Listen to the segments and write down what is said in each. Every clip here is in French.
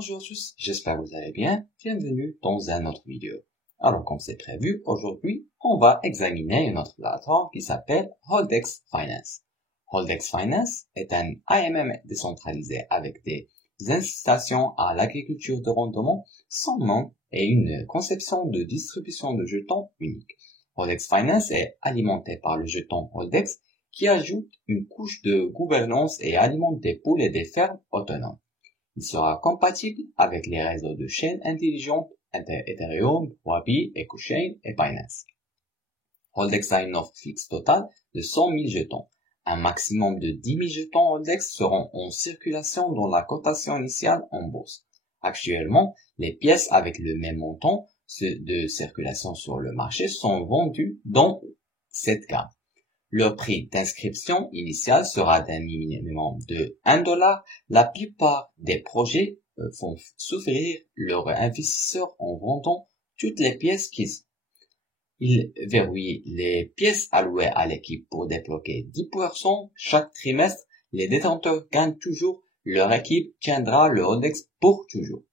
Bonjour à tous, j'espère que vous allez bien. Bienvenue dans un autre vidéo. Alors comme c'est prévu, aujourd'hui, on va examiner une autre plateforme qui s'appelle Holdex Finance. Holdex Finance est un AMM décentralisé avec des incitations à l'agriculture de rendement sans nom et une conception de distribution de jetons unique. Holdex Finance est alimenté par le jeton Holdex qui ajoute une couche de gouvernance et alimente des poules et des fermes autonomes. Il sera compatible avec les réseaux de chaînes intelligentes Ethereum, Wabi, EcoChain et Binance. Holdex a une offre fixe totale de 100 000 jetons. Un maximum de 10 000 jetons Holdex seront en circulation dans la cotation initiale en bourse. Actuellement, les pièces avec le même montant de circulation sur le marché sont vendues dans cette gamme. Le prix d'inscription initiale sera d'un minimum de $1. La plupart des projets font souffrir leurs investisseurs en vendant toutes les pièces qu'ils ont. Ils verrouillent les pièces allouées à l'équipe pour débloquer 10% chaque trimestre. Les détenteurs gagnent toujours. Leur équipe tiendra le Holdex pour toujours.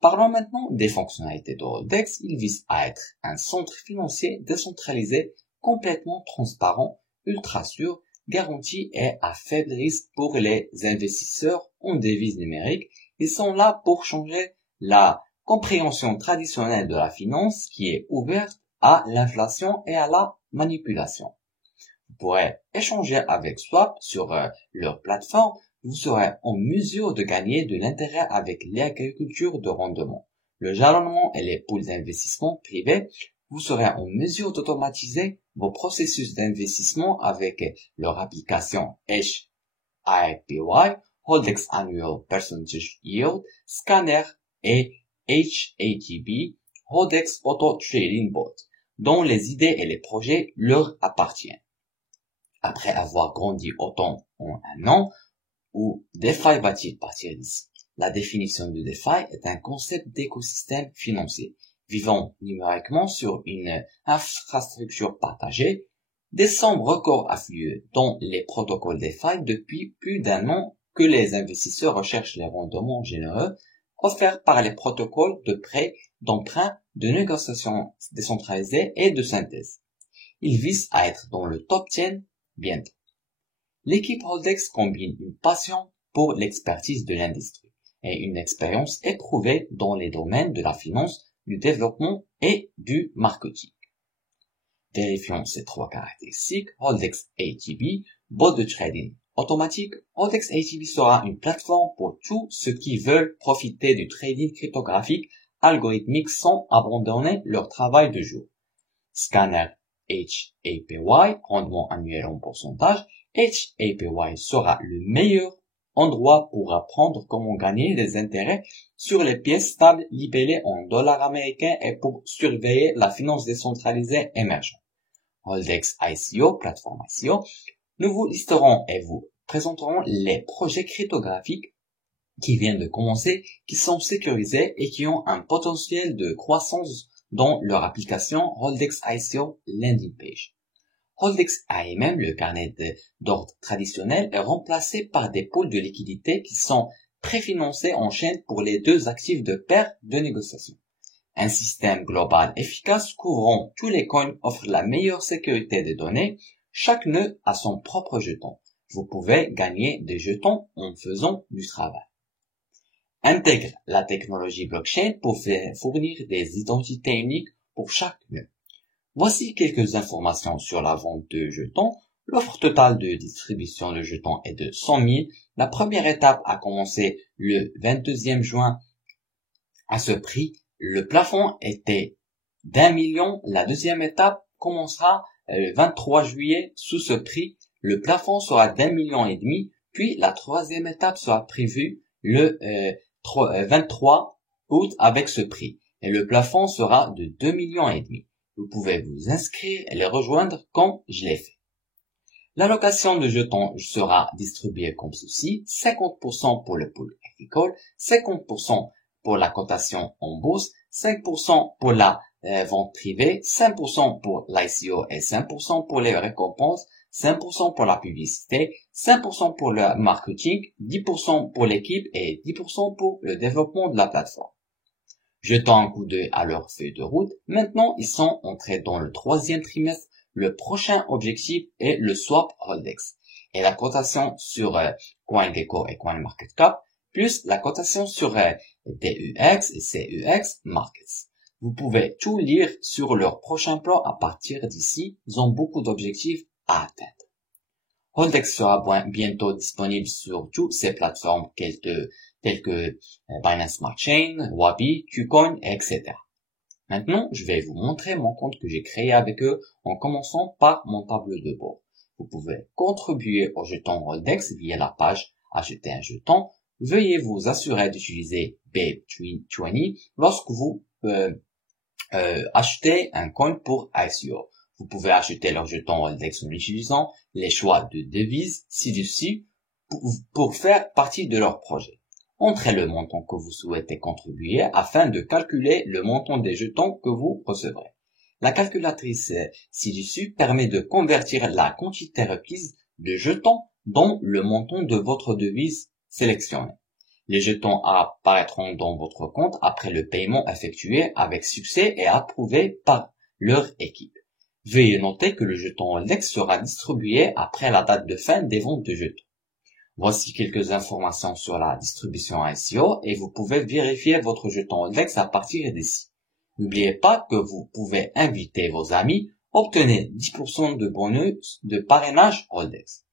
Parlons maintenant des fonctionnalités de Holdex. Il vise à être un centre financier décentralisé, complètement transparent, ultra sûr, garanti et à faible risque pour les investisseurs en devises numériques. Ils sont là pour changer la compréhension traditionnelle de la finance qui est ouverte à l'inflation et à la manipulation. Vous pourrez échanger avec Swap sur leur plateforme. Vous serez en mesure de gagner de l'intérêt avec l'agriculture de rendement, le jalonnement et les pools d'investissement privés. Vous serez en mesure d'automatiser vos processus d'investissement avec leur application HIPY, Holdex Annual Percentage Yield, Scanner et HATB, Holdex Auto Trading Bot, dont les idées et les projets leur appartiennent. Après avoir grandi autant en un an, où DeFi va-t-il partir d'ici? La définition de DeFi est un concept d'écosystème financier vivant numériquement sur une infrastructure partagée. Des sommes records affluent dans les protocoles DeFi depuis plus d'un an que les investisseurs recherchent les rendements généreux offerts par les protocoles de prêt, d'emprunt, de négociation décentralisée et de synthèse. Ils visent à être dans le top 10 bientôt. L'équipe Holdex combine une passion pour l'expertise de l'industrie et une expérience éprouvée dans les domaines de la finance, du développement et du marketing. Vérifions ces trois caractéristiques. Holdex ATB, bot de trading automatique. Holdex ATB sera une plateforme pour tous ceux qui veulent profiter du trading cryptographique algorithmique sans abandonner leur travail de jour. Scanner HAPY, rendement annuel en pourcentage. HAPY sera le meilleur endroit pour apprendre comment gagner des intérêts sur les pièces stables libellées en dollars américains et pour surveiller la finance décentralisée émergente. Holdex ICO, plateforme ICO, nous vous listerons et vous présenterons les projets cryptographiques qui viennent de commencer, qui sont sécurisés et qui ont un potentiel de croissance dans leur application Holdex ICO Landing Page. Holdex AMM, le carnet d'ordre traditionnel, est remplacé par des pools de liquidité qui sont préfinancés en chaîne pour les deux actifs de paire de négociation. Un système global efficace couvrant tous les coins offre la meilleure sécurité des données. Chaque nœud a son propre jeton. Vous pouvez gagner des jetons en faisant du travail. Intègre la technologie blockchain pour fournir des identités uniques pour chaque nœud. Voici quelques informations sur la vente de jetons. L'offre totale de distribution de jetons est de 100 000. La première étape a commencé le 22 juin à ce prix. Le plafond était d'1 million. La deuxième étape commencera le 23 juillet sous ce prix. Le plafond sera d'1,5 million. Puis la troisième étape sera prévue le 23 août avec ce prix. Et le plafond sera de 2,5 millions. Vous pouvez vous inscrire et les rejoindre comme je l'ai fait. L'allocation de jetons sera distribuée comme ceci. 50% pour le pool agricole, 50% pour la cotation en bourse, 5% pour la vente privée, 5% pour l'ICO et 5% pour les récompenses. 5% pour la publicité, 5% pour le marketing, 10% pour l'équipe et 10% pour le développement de la plateforme. Jetant un coup d'œil à leur feuille de route, maintenant ils sont entrés dans le 3e trimestre. Le prochain objectif est le swap Holdex et la cotation sur CoinGecko et CoinMarketCap, plus la cotation sur DEX et CEX Markets. Vous pouvez tout lire sur leur prochain plan à partir d'ici. Ils ont beaucoup d'objectifs à atteindre. Holdex sera bientôt disponible sur toutes ces plateformes telles que Binance Smart Chain, Wabi, KuCoin, etc. Maintenant, je vais vous montrer mon compte que j'ai créé avec eux en commençant par mon tableau de bord. Vous pouvez contribuer au jeton Holdex via la page Acheter un jeton. Veuillez vous assurer d'utiliser BABE20 lorsque vous achetez un coin pour ICO. Vous pouvez acheter leur jeton Holdex en utilisant les choix de devises ci-dessus pour faire partie de leur projet. Entrez le montant que vous souhaitez contribuer afin de calculer le montant des jetons que vous recevrez. La calculatrice ci-dessus permet de convertir la quantité requise de jetons dans le montant de votre devise sélectionnée. Les jetons apparaîtront dans votre compte après le paiement effectué avec succès et approuvé par leur équipe. Veuillez noter que le jeton Holdex sera distribué après la date de fin des ventes de jetons. Voici quelques informations sur la distribution ICO et vous pouvez vérifier votre jeton Holdex à partir d'ici. N'oubliez pas que vous pouvez inviter vos amis, obtenez 10% de bonus de parrainage Holdex.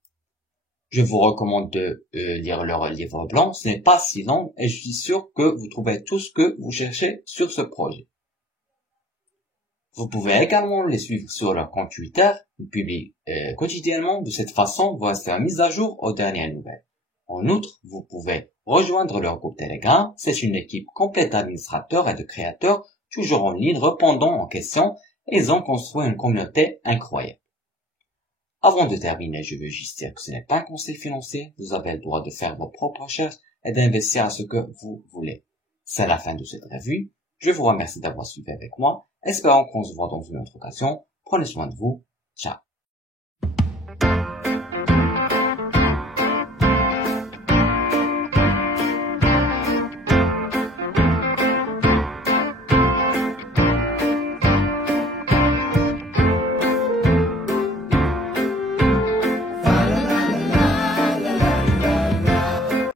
Je vous recommande de lire leur livre blanc, ce n'est pas si long et je suis sûr que vous trouverez tout ce que vous cherchez sur ce projet. Vous pouvez également les suivre sur leur compte Twitter. Ils publient quotidiennement. De cette façon, vous restez mis à jour aux dernières nouvelles. En outre, vous pouvez rejoindre leur groupe Telegram. C'est une équipe complète d'administrateurs et de créateurs, toujours en ligne, répondant aux questions, et ils ont construit une communauté incroyable. Avant de terminer, je veux juste dire que ce n'est pas un conseil financier. Vous avez le droit de faire vos propres recherches et d'investir à ce que vous voulez. C'est la fin de cette revue. Je vous remercie d'avoir suivi avec moi. Espérons qu'on se voit dans une autre occasion. Prenez soin de vous. Ciao.